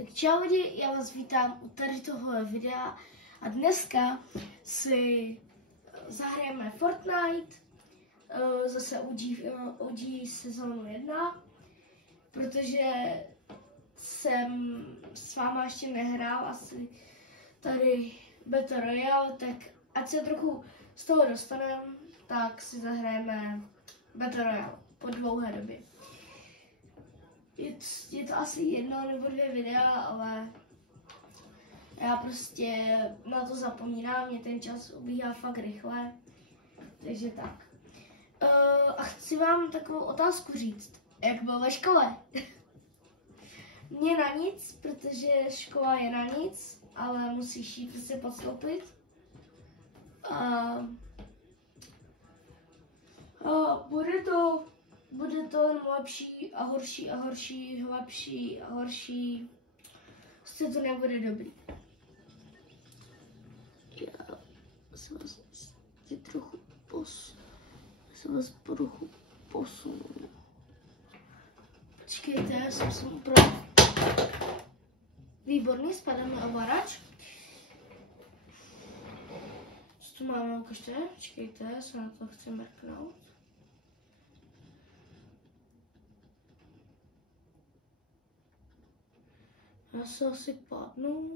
Tak čau lidi, já vás vítám u tady tohohle videa a dneska si zahrajeme Fortnite, zase OG sezónu 1, protože jsem s váma ještě nehrál asi tady Battle Royale, tak ať se trochu z toho dostaneme, tak si zahrajeme Battle Royale po dlouhé době. Je to asi 1 nebo 2 videa, ale já prostě na to zapomínám, mě ten čas ubíhá fakt rychle, takže tak. A chci vám takovou otázku říct, jak bylo ve škole? Mně na nic, protože škola je na nic, ale musíš ji prostě podstoupit. Bude to jen lepší a horší a horší, lepší a horší. Prostě to nebude dobrý. Já se vás trochu posunu. Počkejte, já jsem úplně výborný, spadám na ovladač. Co tu máme, ukažte? Počkejte, já se na to chci mrknout. Já se asi padnu.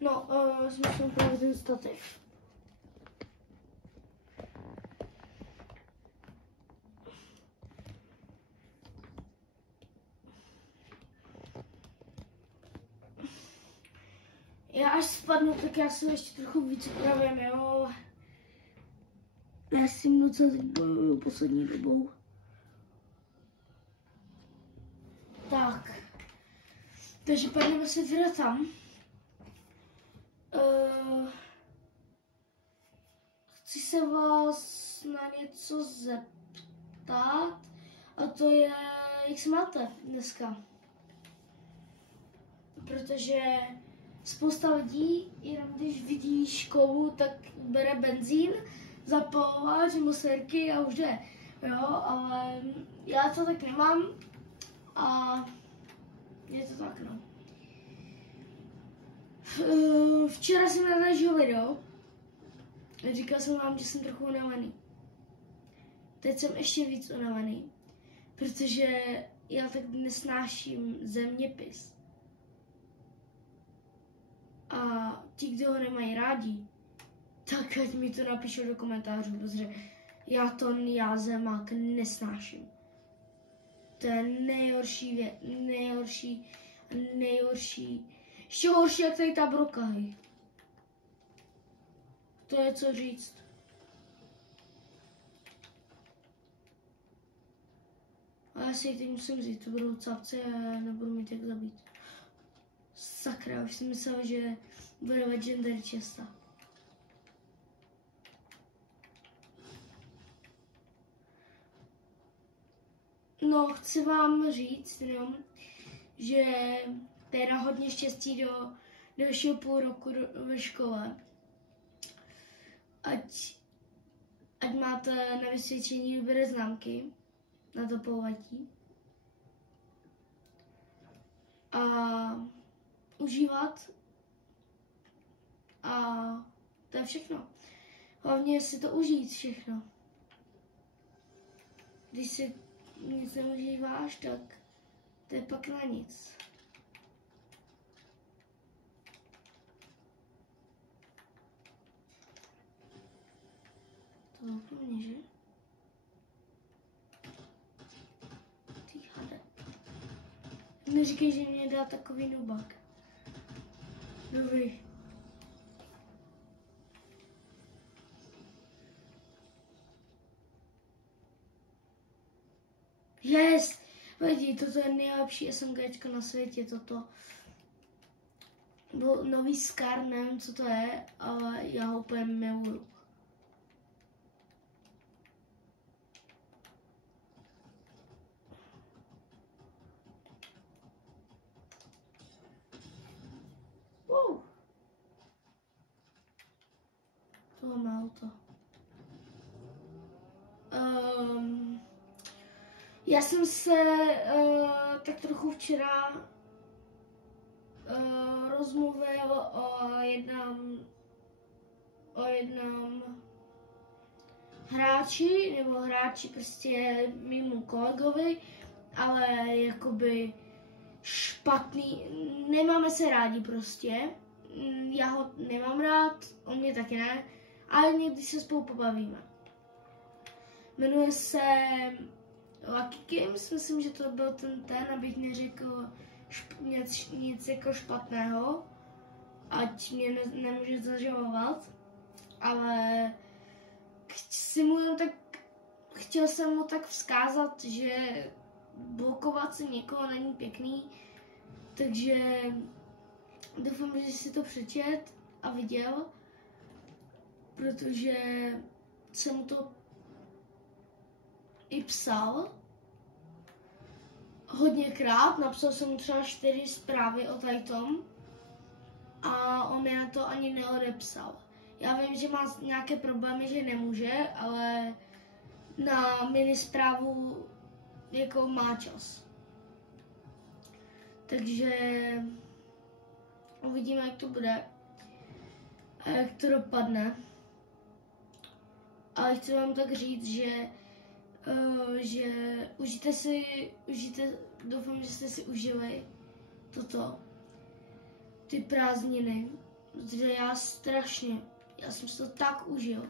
No, musím upravit ten stativ. Já až spadnu, tak já se ještě trochu víc upravím, jo. Já s tím docela teď bojuju poslední dobou. Tak. Takže pojďme se teda tam. Chci se vás na něco zeptat. A to je, jak se máte dneska. Protože spousta lidí, jenom když vidí školu, tak bere benzín, zapalovač, musérky a už jde, jo, ale já to tak nemám a je to tak, no. Včera jsem natáčel video, říkal jsem vám, že jsem trochu unavený. Teď jsem ještě víc unavený, protože já tak nesnáším zeměpis. A ti, kdo ho nemají rádi, tak ať mi to napíšou do komentářů, protože já zemák nesnáším. To je nejhorší věc, nejhorší. Ještě horší, jak tady ta broka, hej. To je co říct. A já si ji teď musím vzít, to budou capce a já nebudu mít jak zabít. Sakra, už jsem myslel, že bude legendary česta. No, chci vám říct jenom, že teda hodně štěstí do dalšího půl roku ve škole. Ať máte na vysvědčení dobré známky na to pololetí. A užívat. A to je všechno. Hlavně si to užít všechno. Když si nic neužíváš, tak to je pak na nic. To bylo pro mě, že? Ty hade. Neříkej, že mě dá takový nubák. Dobrý. Yes! Lidi, toto je nejlepší SMGčko na světě, toto. Byl nový Scar, nevím, co to je, ale já ho úplně miluju. Toho má auto. Já jsem se tak trochu včera rozmluvil o jednom hráči, nebo hráči prostě mému kolegovi, ale jakoby špatný, nemáme se rádi prostě, já ho nemám rád, on mě taky ne, ale někdy se spolu pobavíme. Jmenuje se Lucky Games, myslím, že to byl ten, abych neřekl nic jako špatného, ať mě nemůže zažalovat, ale chtěl jsem mu tak vzkázat, že blokovat si někoho není pěkný, takže doufám, že si to přečet a viděl, protože jsem mu to i psal hodněkrát, napsal jsem mu třeba 4 zprávy o tom a on mi na to ani neodepsal. Já vím, že má nějaké problémy, že nemůže, ale na mini zprávu jako má čas. Takže uvidíme, jak to bude a jak to dopadne. Ale chci vám tak říct, že doufám, že jste si užili ty prázdniny, protože já jsem si to tak užil.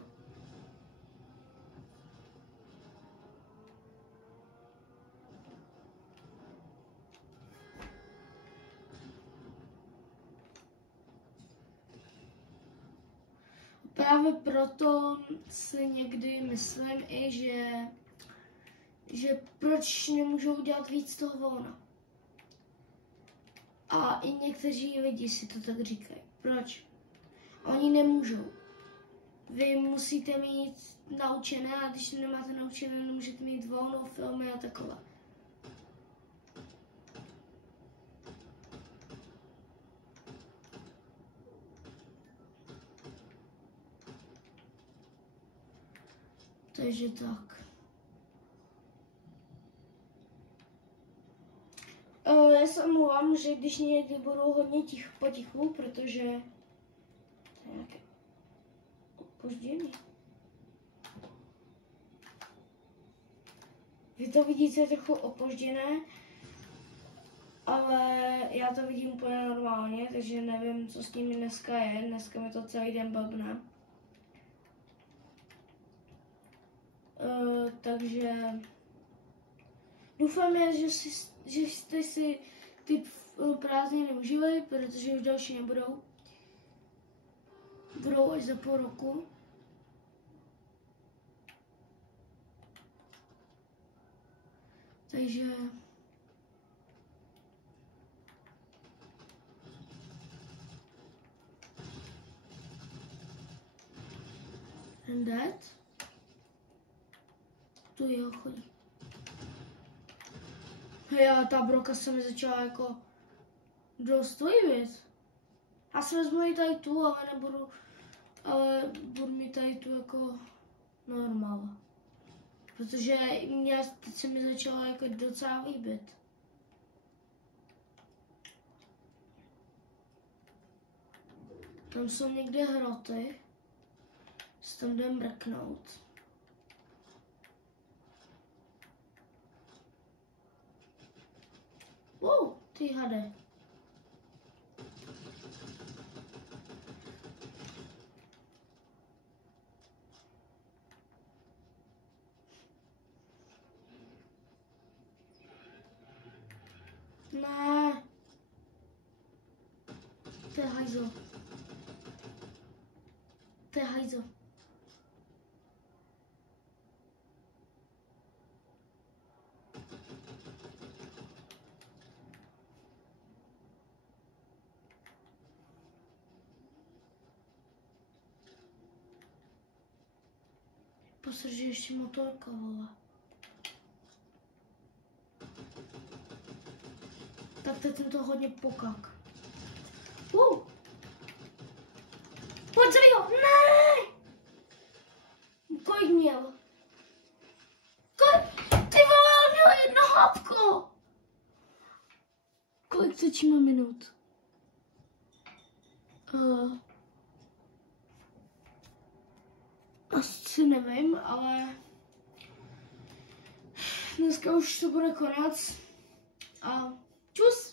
Právě proto si někdy myslím i, že proč nemůžou udělat víc toho volna. A i někteří lidi si to tak říkají. Proč? Oni nemůžou. Vy musíte mít naučené, a když nemáte naučené, nemůžete mít volno, filmy a takové. Takže tak. Já se omlouvám, že když někdy budu hodně potichu, protože to je nějaké opoždění. Vy to vidíte trochu opožděné, ale já to vidím úplně normálně, takže nevím, co s tím dneska je. Dneska mi to celý den blbne. Takže doufám, že jste si ty prázdniny užili, protože už další nebudou. Budou až za půl roku. Takže and that. Tu jeho chodí. Hej, ale ta broka se mi začala jako dost líbit. Já si vezmu ji tady tu, ale budu mít tady tu jako normál. Protože teď se mi začala jako docela líbit. Tam jsou někde hroty. Se tam jdem mrknout. Wow, ty hade. Ne. To je hajzl. To je hajzl. Posrží ještě motorka, vole. Tak teď jsem to hodně pokak. Pojď, zabij ho! Ne! Kolik měl? Ty vole, on měl 1 kolik točíme minut? Asi nevím, ale dneska už to bude konec. A čus!